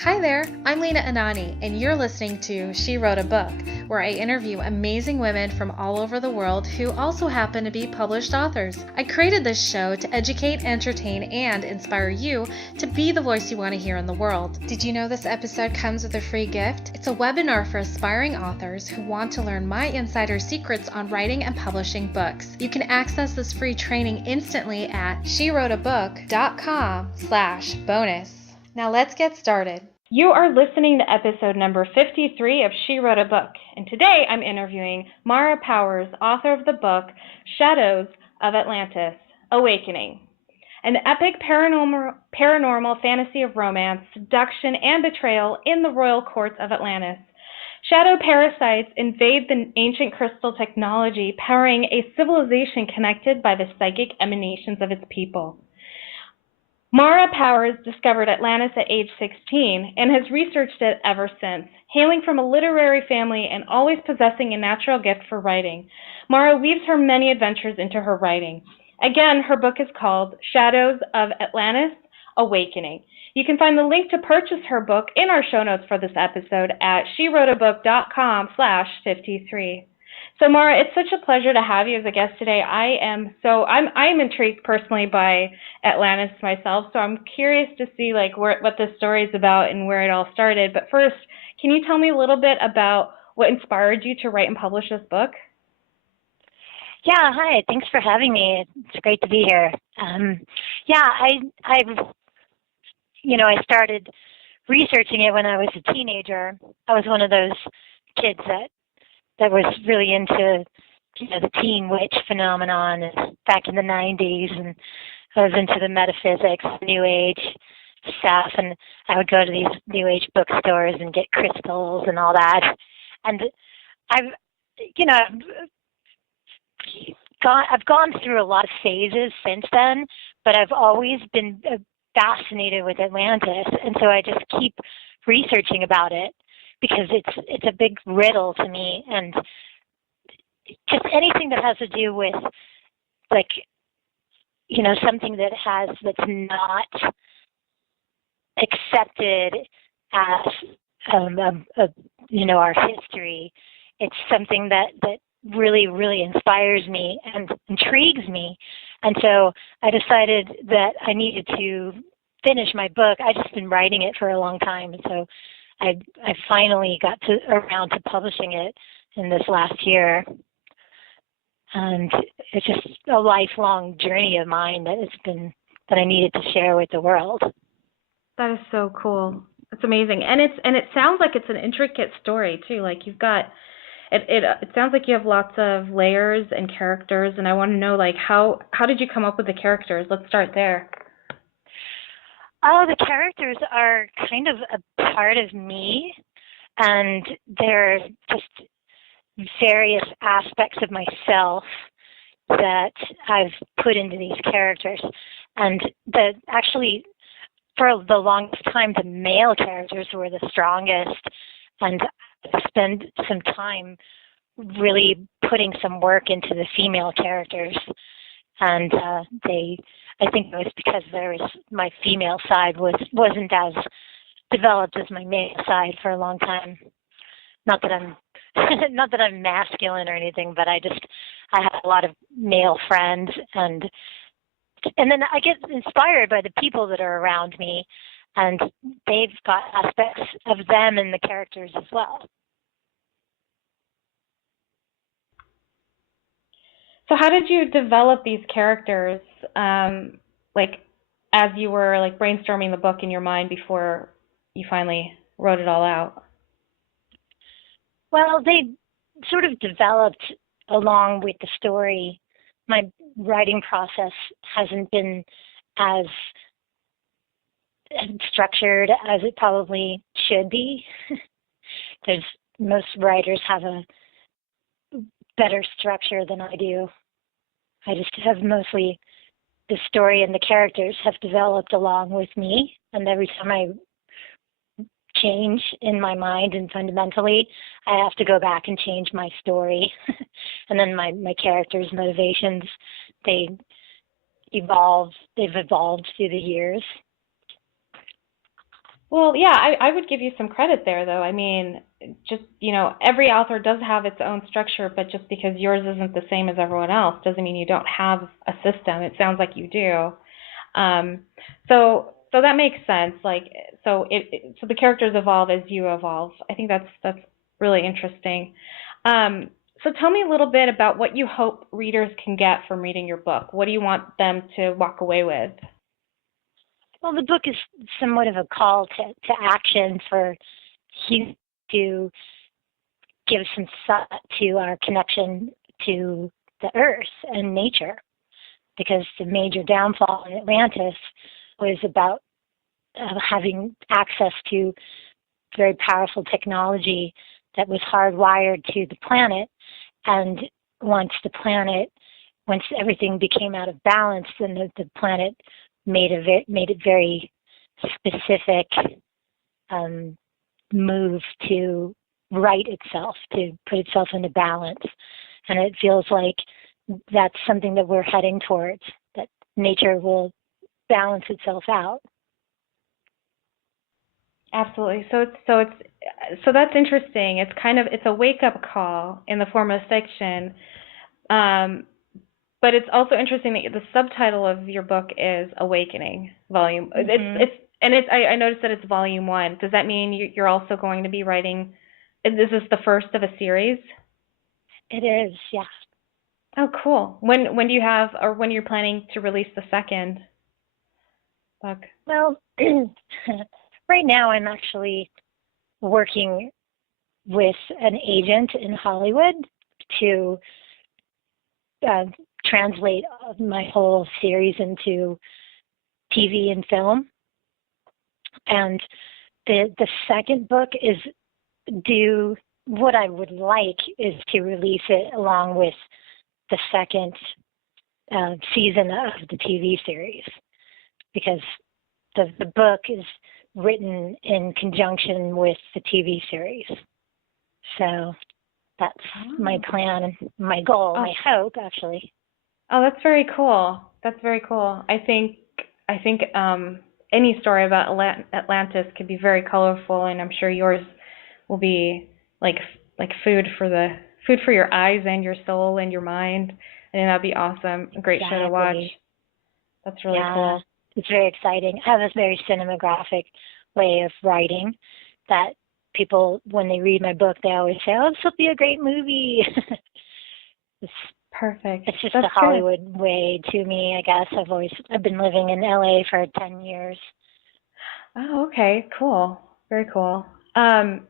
Hi there, I'm Lena Anani, and you're listening to She Wrote a Book, where I interview amazing women from all over the world who also happen to be published authors. I created this show to educate, entertain, and inspire you to be the voice you want to hear in the world. Did you know this episode comes with a free gift? It's a webinar for aspiring authors who want to learn my insider secrets on writing and publishing books. You can access this free training instantly at SheWroteABook.com/bonus. Now let's get started. You are listening to episode number 53 of She Wrote a Book, and today I'm interviewing Mara Powers, author of the book Shadows of Atlantis, Awakening, an epic paranormal fantasy of romance, seduction, and betrayal in the royal courts of Atlantis. Shadow parasites invade the ancient crystal technology, powering a civilization connected by the psychic emanations of its people. Mara Powers discovered Atlantis at age 16 and has researched it ever since. Hailing from a literary family and always possessing a natural gift for writing, Mara weaves her many adventures into her writing. Again, her book is called Shadows of Atlantis, Awakening. You can find the link to purchase her book in our show notes for this episode at SheWroteABook.com/53. So Mara, it's such a pleasure to have you as a guest today. I'm intrigued personally by Atlantis myself, so I'm curious to see what this story is about and where it all started. But first, can you tell me a little bit about what inspired you to write and publish this book? Yeah, hi. Thanks for having me. It's great to be here. I started researching it when I was a teenager. I was one of those kids that was really into, the teen witch phenomenon back in the 90s, and I was into the metaphysics, New Age stuff, and I would go to these New Age bookstores and get crystals and all that. And I've gone through a lot of phases since then, but I've always been fascinated with Atlantis, and so I just keep researching about it because it's a big riddle to me, and just anything that has to do with something that's not accepted as our history. It's something that really, really inspires me and intrigues me. And so I decided that I needed to finish my book. I've just been writing it for a long time. And so I finally got around to publishing it in this last year. And it's just a lifelong journey of mine that I needed to share with the world. That is so cool. It's amazing. And it sounds like it's an intricate story too. Like you've got it sounds like you have lots of layers and characters, and I want to know how did you come up with the characters? Let's start there. Oh, the characters are kind of a part of me, and they're just various aspects of myself that I've put into these characters. And for the longest time, the male characters were the strongest, and I spent some time really putting some work into the female characters. And I think it was because my female side wasn't as developed as my male side for a long time. Not that I'm masculine or anything, but I have a lot of male friends, and then I get inspired by the people that are around me, and they've got aspects of them in the characters as well. So how did you develop these characters, as you were brainstorming the book in your mind before you finally wrote it all out? Well, they sort of developed along with the story. My writing process hasn't been as structured as it probably should be. Most writers have a better structure than I do. I just have mostly the story and the characters have developed along with me, and every time I change in my mind and fundamentally, I have to go back and change my story. And then my characters' motivations, they've evolved through the years. Well, yeah, I would give you some credit there, though. I mean, just, every author does have its own structure, but just because yours isn't the same as everyone else doesn't mean you don't have a system. It sounds like you do. Um, so that makes sense. Like, so the characters evolve as you evolve. I think that's really interesting. Um, so tell me a little bit about what you hope readers can get from reading your book. What do you want them to walk away with? Well, the book is somewhat of a call to action for you to give some thought to our connection to the earth and nature, because the major downfall in Atlantis was about having access to very powerful technology that was hardwired to the planet. And once the planet, once everything became out of balance, then the planet made it very specific move to right itself, to put itself into balance. And it feels like that's something that we're heading towards, that nature will balance itself out. Absolutely. So that's interesting. It's a wake up call in the form of fiction. Um, but it's also interesting that the subtitle of your book is Awakening Volume. Mm-hmm. I noticed that it's Volume 1. Does that mean you're also going to be writing? Is this the first of a series? It is, yeah. Oh, cool. When do you have, or when you're planning to release the second book? Well, right now I'm actually working with an agent in Hollywood to uh, translate my whole series into TV and film. And the second book is due. What I would like is to release it along with the second season of the TV series, because the book is written in conjunction with the TV series. So that's my plan and my goal, Oh, my hope, actually. oh, that's very cool. That's very cool. I think any story about Atlantis could be very colorful, and I'm sure yours will be like like food for your eyes and your soul and your mind. I think that'd be awesome. A great show to watch. Exactly. That's really Yeah, cool. it's very exciting. I have a very cinematographic way of writing that people, when they read my book, they always say, "Oh, this will be a great movie." it's Perfect. it's just That's the good. Hollywood way to me, I guess. I've been living in LA for 10 years. Oh, okay. Cool. Very cool. Um,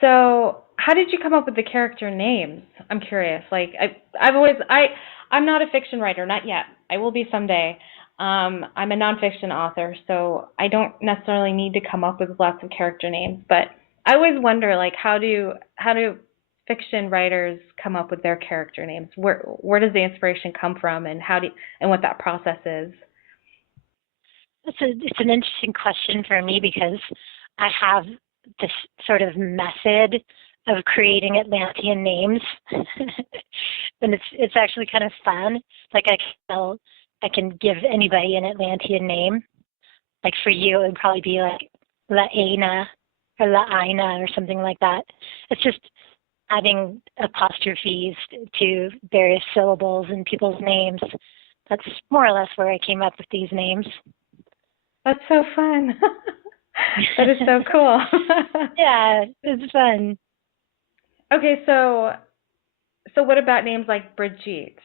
so how did you come up with the character names? I'm curious. Like I'm not a fiction writer, not yet. I will be someday. I'm a nonfiction author, so I don't necessarily need to come up with lots of character names. But I always wonder, like, how do fiction writers come up with their character names? Where does the inspiration come from, and and what that process is? It's an interesting question for me, because I have this sort of method of creating Atlantean names, and it's actually kind of fun. Like I can give anybody an Atlantean name. Like for you, it would probably be like Lena or Laina or something like that. It's just adding apostrophes to various syllables in people's names. That's more or less where I came up with these names. That's so fun. That is so cool. Yeah, it's fun. Okay, so what about names like Brigitte?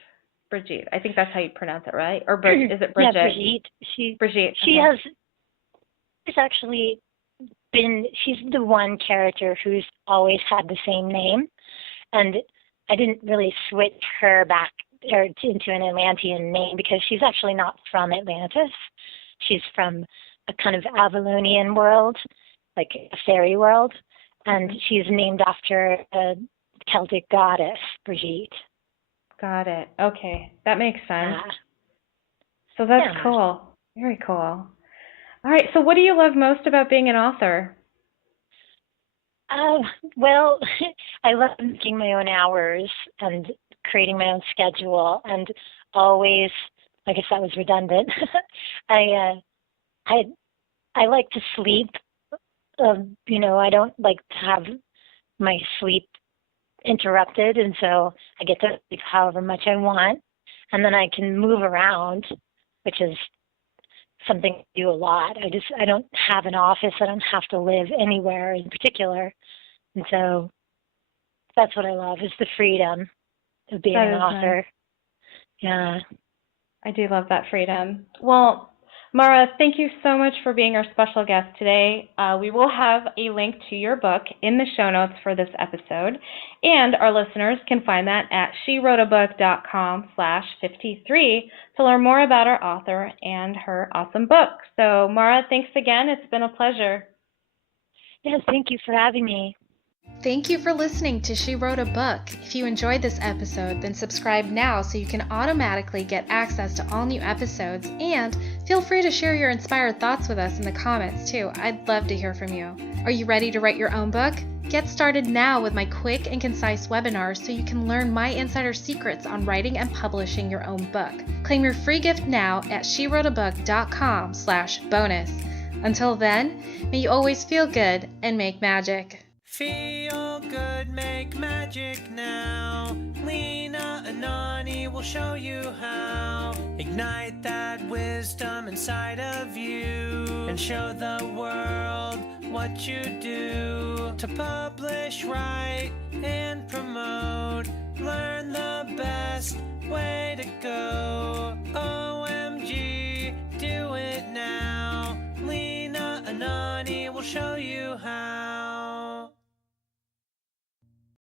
Brigitte. I think that's how you pronounce it, right? Or is it Yeah, Bridget? Brigitte. Brigitte. She Okay. has she's actually she's the one character who's always had the same name, and I didn't really switch her back or into an Atlantean name because she's actually not from Atlantis. She's from a kind of Avalonian world, like a fairy world, and Hmm. she's named after a Celtic goddess, Brigitte. Got it. Okay, that makes sense. Uh, So that's yeah. cool. Very cool. All right. So what do you love most about being an author? Uh, well, I love making my own hours and creating my own schedule, and always, I guess that was redundant. I uh, I I like to sleep I don't like to have my sleep interrupted, and so I get to sleep however much I want, and then I can move around, which is something I do a lot. I don't have an office. I don't have to live anywhere in particular, and so that's what I love, is the freedom of being an author. Nice. Yeah. I do love that freedom. Well, Mara, thank you so much for being our special guest today. We will have a link to your book in the show notes for this episode, and our listeners can find that at SheWroteABook.com/53 to learn more about our author and her awesome book. So, Mara, thanks again. It's been a pleasure. Yes, thank you for having me. Thank you for listening to She Wrote a Book. If you enjoyed this episode, then subscribe now so you can automatically get access to all new episodes, and feel free to share your inspired thoughts with us in the comments too. I'd love to hear from you. Are you ready to write your own book? Get started now with my quick and concise webinars so you can learn my insider secrets on writing and publishing your own book. Claim your free gift now at SheWroteABook.com/bonus. Until then, may you always feel good and make magic. Feel good, make magic now. Lena, Anani will show you how. Ignite that wisdom inside of you and show the world what you do to publish, write, and promote